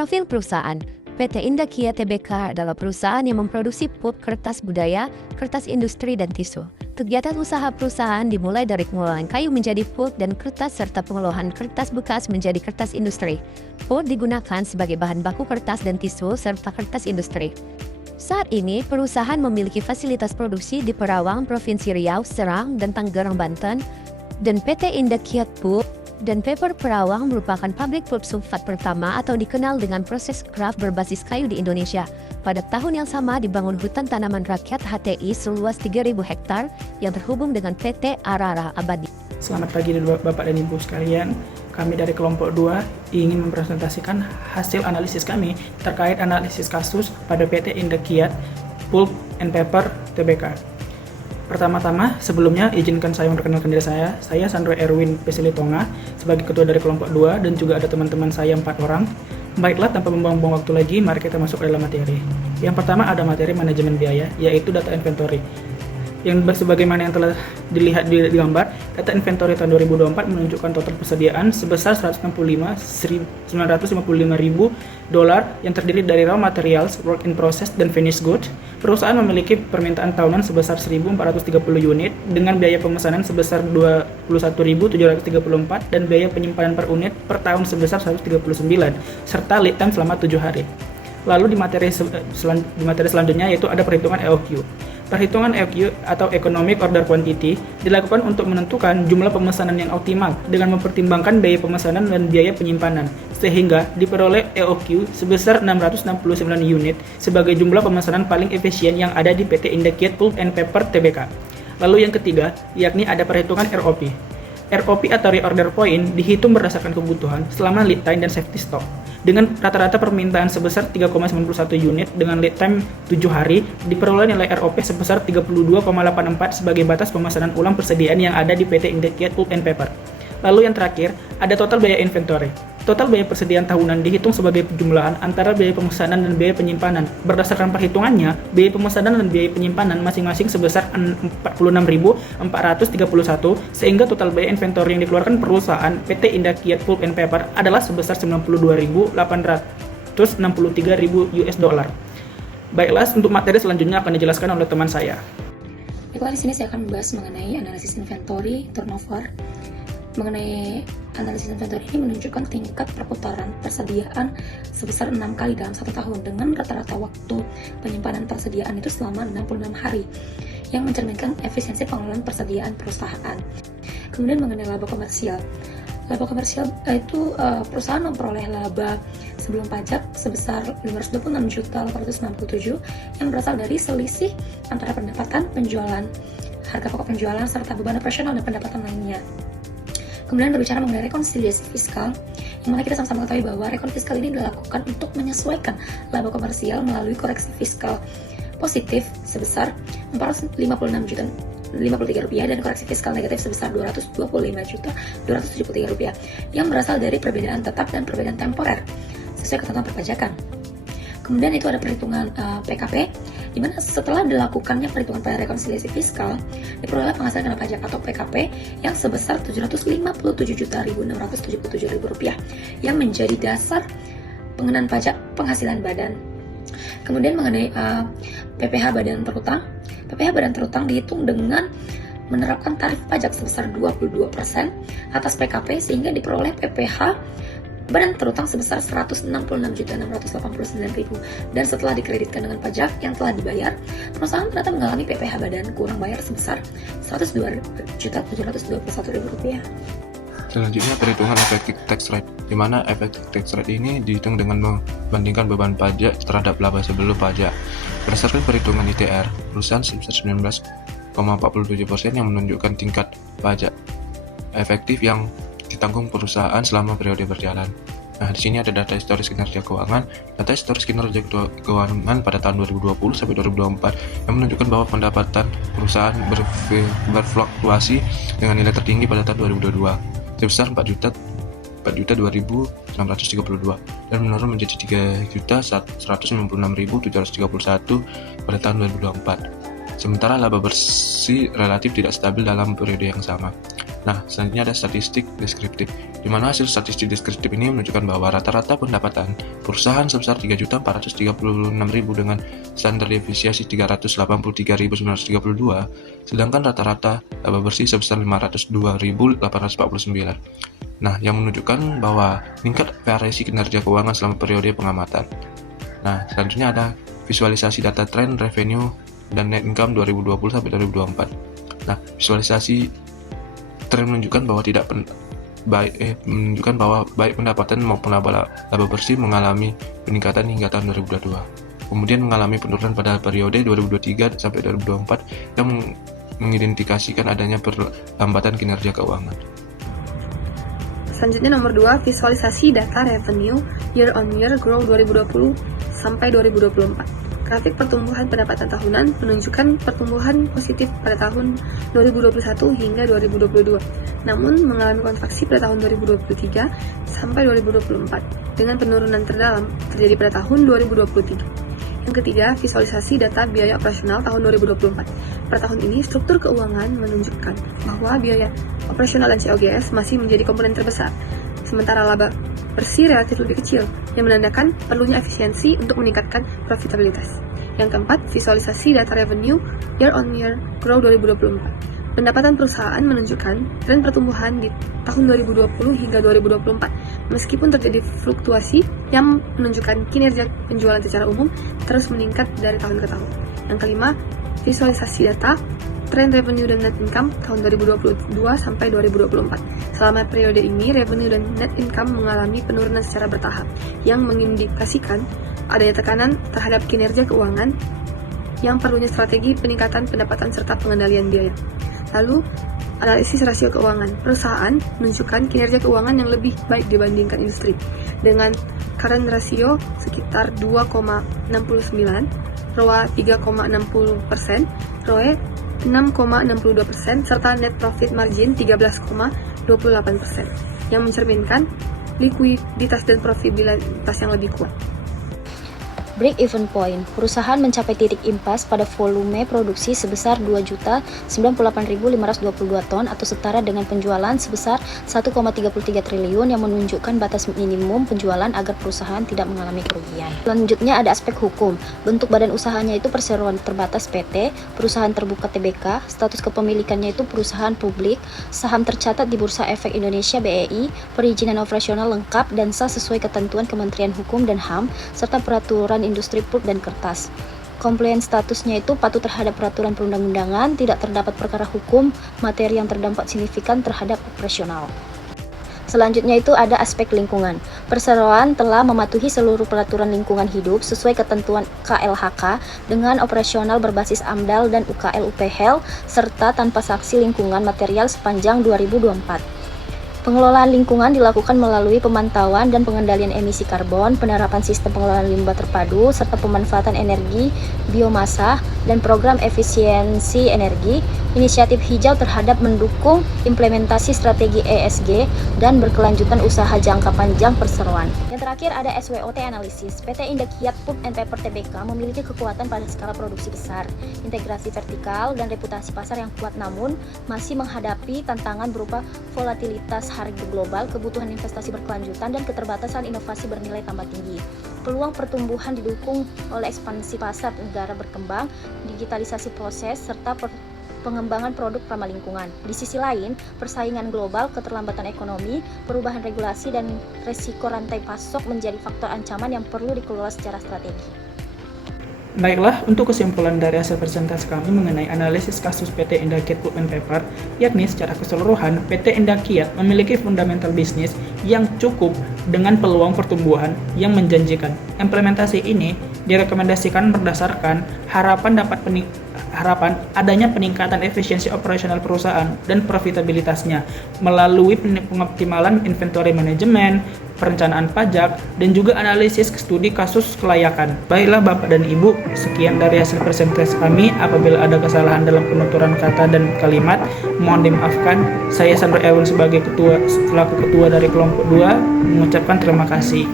Profil perusahaan. PT Indakia Tbk adalah perusahaan yang memproduksi pulp, kertas budaya, kertas industri, dan tisu. Kegiatan usaha perusahaan dimulai dari pengolahan kayu menjadi pulp dan kertas serta pengolahan kertas bekas menjadi kertas industri. Pulp digunakan sebagai bahan baku kertas dan tisu serta kertas industri. Saat ini, perusahaan memiliki fasilitas produksi di Perawang, Provinsi Riau, Serang, dan Tangerang, Banten, dan PT Indakia Pulp dan Paper Perawang merupakan pabrik pulp sulfat pertama atau dikenal dengan proses kraft berbasis kayu di Indonesia. Pada tahun yang sama dibangun hutan tanaman rakyat HTI seluas 3.000 hektar yang terhubung dengan PT Arara Abadi. Selamat pagi Bapak dan Ibu sekalian. Kami dari kelompok 2 ingin mempresentasikan hasil analisis kami terkait analisis kasus pada PT Indakia Pulp and Paper Tbk. Pertama-tama, sebelumnya izinkan saya memperkenalkan diri saya. Saya Sandro Erwin Pesilitonga sebagai ketua dari kelompok 2 dan juga ada teman-teman saya 4 orang. Baiklah, tanpa membuang-buang waktu lagi, mari kita masuk ke dalam materi. Yang pertama ada materi manajemen biaya, yaitu data inventory. Yang sebagaimana yang telah dilihat di gambar, data inventory tahun 2024 menunjukkan total persediaan sebesar $955.000 yang terdiri dari raw materials, work in process, dan finished goods. Perusahaan memiliki permintaan tahunan sebesar 1.430 unit dengan biaya pemesanan sebesar 21.734 dan biaya penyimpanan per unit per tahun sebesar 139 serta lead time selama 7 hari. Lalu di materi selanjutnya yaitu ada perhitungan EOQ. Perhitungan EOQ atau Economic Order Quantity dilakukan untuk menentukan jumlah pemesanan yang optimal dengan mempertimbangkan biaya pemesanan dan biaya penyimpanan, sehingga diperoleh EOQ sebesar 669 unit sebagai jumlah pemesanan paling efisien yang ada di PT Indakia Pulp and Paper Tbk. Lalu yang ketiga, yakni ada perhitungan ROP. ROP atau Reorder Point dihitung berdasarkan kebutuhan selama lead time dan safety stock. Dengan rata-rata permintaan sebesar 3,91 unit dengan lead time 7 hari, diperoleh nilai ROP sebesar 32,84 sebagai batas pemesanan ulang persediaan yang ada di PT Indakia Pulp and Paper. Lalu yang terakhir, ada total biaya inventory. Total biaya persediaan tahunan dihitung sebagai penjumlahan antara biaya pemesanan dan biaya penyimpanan. Berdasarkan perhitungannya, biaya pemesanan dan biaya penyimpanan masing-masing sebesar 46.431 sehingga total biaya inventory yang dikeluarkan perusahaan PT Indakia Pulp and Paper adalah sebesar 92.863.000 US dollar. Baiklah, untuk materi selanjutnya akan dijelaskan oleh teman saya. Baiklah, di sini saya akan membahas mengenai analisis inventory turnover. Mengenai analisis inventory ini menunjukkan tingkat perputaran persediaan sebesar 6 kali dalam 1 tahun dengan rata-rata waktu penyimpanan persediaan itu selama 66 hari yang mencerminkan efisiensi pengelolaan persediaan perusahaan. Kemudian mengenai laba komersial. Laba komersial itu perusahaan memperoleh laba sebelum pajak sebesar 526.867 yang berasal dari selisih antara pendapatan penjualan, harga pokok penjualan serta beban operasional dan pendapatan lainnya. Kemudian berbicara mengenai rekonsiliasi fiskal, yang mana kita sama-sama ketahui bahwa rekon fiskal ini dilakukan untuk menyesuaikan laba komersial melalui koreksi fiskal positif sebesar Rp456.053 dan koreksi fiskal negatif sebesar Rp225.273 yang berasal dari perbedaan tetap dan perbedaan temporer sesuai ketentuan perpajakan. Kemudian itu ada perhitungan PKP, di mana setelah dilakukannya perhitungan pada rekonsiliasi fiskal, diperoleh penghasilan kena pajak atau PKP yang sebesar Rp757.677.000 yang menjadi dasar pengenaan pajak penghasilan badan. Kemudian mengenai PPh badan terutang, PPh badan terutang dihitung dengan menerapkan tarif pajak sebesar 22% atas PKP sehingga diperoleh PPh badan terutang sebesar Rp166.689.000 dan setelah dikreditkan dengan pajak yang telah dibayar, perusahaan ternyata mengalami PPh badan kurang bayar sebesar Rp102.721.000. Selanjutnya perhitungan effective tax rate, di mana effective tax rate ini dihitung dengan membandingkan beban pajak terhadap laba sebelum pajak. Berdasarkan perhitungan ITR, perusahaan sebesar 19,47% yang menunjukkan tingkat pajak efektif yang ditanggung perusahaan selama periode berjalan. Nah, di sini ada data historis kinerja keuangan. Data historis kinerja keuangan pada tahun 2020 sampai 2024 yang menunjukkan bahwa pendapatan perusahaan berfluktuasi dengan nilai tertinggi pada tahun 2022 sebesar 4.200.632 dan menurun menjadi 3.196.731 pada tahun 2024. Sementara laba bersih relatif tidak stabil dalam periode yang sama. Nah, selanjutnya ada statistik deskriptif, di mana hasil statistik deskriptif ini menunjukkan bahwa rata-rata pendapatan perusahaan sebesar 3.436.000 dengan standar deviasi 383.932, sedangkan rata-rata laba bersih sebesar 502.849. Nah, yang menunjukkan bahwa tingkat variasi kinerja keuangan selama periode pengamatan. Nah, selanjutnya ada visualisasi data tren revenue dan net income 2020 sampai 2024. Nah, visualisasi tren menunjukkan bahwa menunjukkan bahwa baik pendapatan maupun laba bersih mengalami peningkatan hingga tahun 2022. Kemudian mengalami penurunan pada periode 2023 sampai 2024 yang mengidentifikasikan adanya perlambatan kinerja keuangan. Selanjutnya nomor 2, visualisasi data revenue year on year growth 2020 sampai 2024. Grafik pertumbuhan pendapatan tahunan menunjukkan pertumbuhan positif pada tahun 2021 hingga 2022, namun mengalami kontraksi pada tahun 2023 sampai 2024, dengan penurunan terdalam terjadi pada tahun 2023. Yang ketiga, visualisasi data biaya operasional tahun 2024. Pada tahun ini, struktur keuangan menunjukkan bahwa biaya operasional dan COGS masih menjadi komponen terbesar, sementara laba bersih relatif lebih kecil, yang menandakan perlunya efisiensi untuk meningkatkan profitabilitas. Yang keempat, visualisasi data revenue year on year growth 2024. Pendapatan perusahaan menunjukkan tren pertumbuhan di tahun 2020 hingga 2024, meskipun terjadi fluktuasi yang menunjukkan kinerja penjualan secara umum terus meningkat dari tahun ke tahun. Yang kelima, visualisasi data tren revenue dan net income tahun 2022 sampai 2024. Selama periode ini, revenue dan net income mengalami penurunan secara bertahap, yang mengindikasikan adanya tekanan terhadap kinerja keuangan yang perlunya strategi peningkatan pendapatan serta pengendalian biaya. Lalu, analisis rasio keuangan. Perusahaan menunjukkan kinerja keuangan yang lebih baik dibandingkan industri, dengan current ratio sekitar 2,69, ROA 3,60%, ROE 6,62%, serta net profit margin 13,28%, yang mencerminkan likuiditas dan profitabilitas yang lebih kuat. Break-even point, perusahaan mencapai titik impas pada volume produksi sebesar 2.098.522 ton atau setara dengan penjualan sebesar 1,33 triliun yang menunjukkan batas minimum penjualan agar perusahaan tidak mengalami kerugian. Selanjutnya ada aspek hukum. Bentuk badan usahanya itu perseroan terbatas PT, perusahaan terbuka TBK, status kepemilikannya itu perusahaan publik, saham tercatat di Bursa Efek Indonesia BEI, perizinan operasional lengkap dan sah sesuai ketentuan Kementerian Hukum dan HAM, serta peraturan industri pulp dan kertas. Compliance statusnya itu patuh terhadap peraturan perundang-undangan, tidak terdapat perkara hukum, materi yang terdampak signifikan terhadap operasional. Selanjutnya itu ada aspek lingkungan. Perseroan telah mematuhi seluruh peraturan lingkungan hidup sesuai ketentuan KLHK dengan operasional berbasis AMDAL dan UKL UPHEL serta tanpa saksi lingkungan material sepanjang 2024. Pengelolaan lingkungan dilakukan melalui pemantauan dan pengendalian emisi karbon, penerapan sistem pengelolaan limbah terpadu, serta pemanfaatan energi, biomasa, dan program efisiensi energi. Inisiatif hijau terhadap mendukung implementasi strategi ESG dan berkelanjutan usaha jangka panjang perseroan. Yang terakhir ada SWOT analisis. PT Indakiat Pulp and Paper Tbk memiliki kekuatan pada skala produksi besar, integrasi vertikal, dan reputasi pasar yang kuat, namun masih menghadapi tantangan berupa volatilitas harga global, kebutuhan investasi berkelanjutan, dan keterbatasan inovasi bernilai tambah tinggi. Peluang pertumbuhan didukung oleh ekspansi pasar negara berkembang, digitalisasi proses, serta pengembangan produk ramah lingkungan. Di sisi lain, persaingan global, keterlambatan ekonomi, perubahan regulasi, dan resiko rantai pasok menjadi faktor ancaman yang perlu dikelola secara strategi. Baiklah, untuk kesimpulan dari hasil presentasi kami mengenai analisis kasus PT Indakiat Pulp and Paper, yakni secara keseluruhan PT Indakiat memiliki fundamental bisnis yang cukup dengan peluang pertumbuhan yang menjanjikan. Implementasi ini direkomendasikan berdasarkan harapan adanya peningkatan efisiensi operasional perusahaan dan profitabilitasnya melalui pengoptimalan inventory management, perencanaan pajak, dan juga analisis studi kasus kelayakan. Baiklah Bapak dan Ibu, sekian dari hasil presentasi kami. Apabila ada kesalahan dalam penuturan kata dan kalimat, mohon dimaafkan. Saya Sandro Ewan selaku ketua dari kelompok 2 mengucapkan terima kasih.